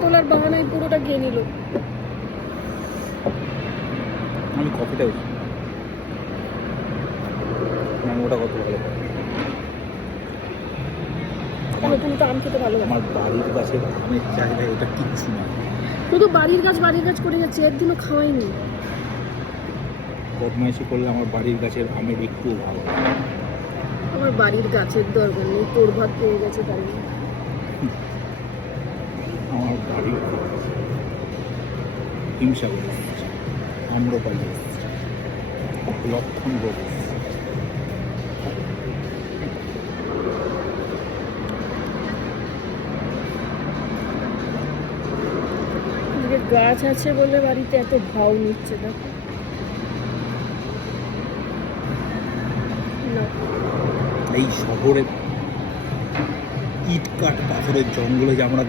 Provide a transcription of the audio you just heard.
তোলার বাহানায় পুরোটা খেয়ে নিল। আমি কফিটা বেশি, ম্যাঙ্গোটা কত ভালো। কেন, তুমি তো আম খেতে ভালো। আমার বাড়ির গাছের আমের চাহিদা এটা কিচ্ছু না। শুধু বাড়ির গাছ করে যাচ্ছে, একদিনও খাওয়াইনি। বদমাইশি করলে আমার বাড়ির গাছের আমের একটু ভালো। আমার বাড়ির গাছের দরকার নেই, তোর ভাত পেয়ে গেছে তাই। আমার বাড়ির হিমসাগর, আম্রপালি, লক্ষণ রোগ। গাছ আছে বলে বাড়িতে এত ভাও নিচ্ছে, দেখো না। এই শহরে ইট কাঠ পাথরের জঙ্গলে যে আমরা